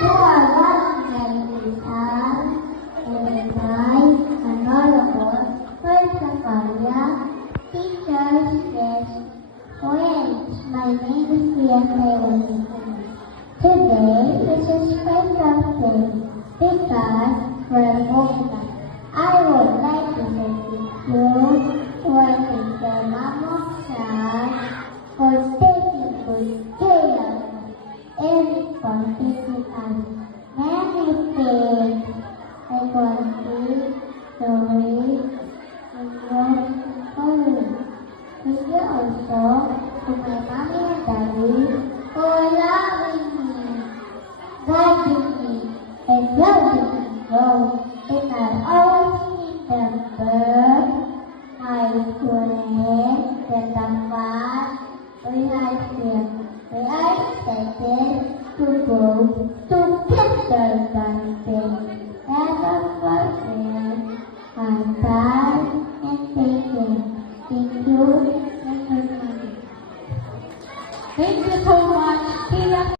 who are working and nice and knowledgeable. First of all, teachers, yes, friends, my name is Priya. Today is a special day because we're women. I would like to thank you for the Mama for taking good care of every participant. Many things I want to story and your story. Thank you also to my mommy and daddy for loving me, guiding me, and loving me grow. And I always remember my friends and the fun we had here. We are excited to go to kindergarten.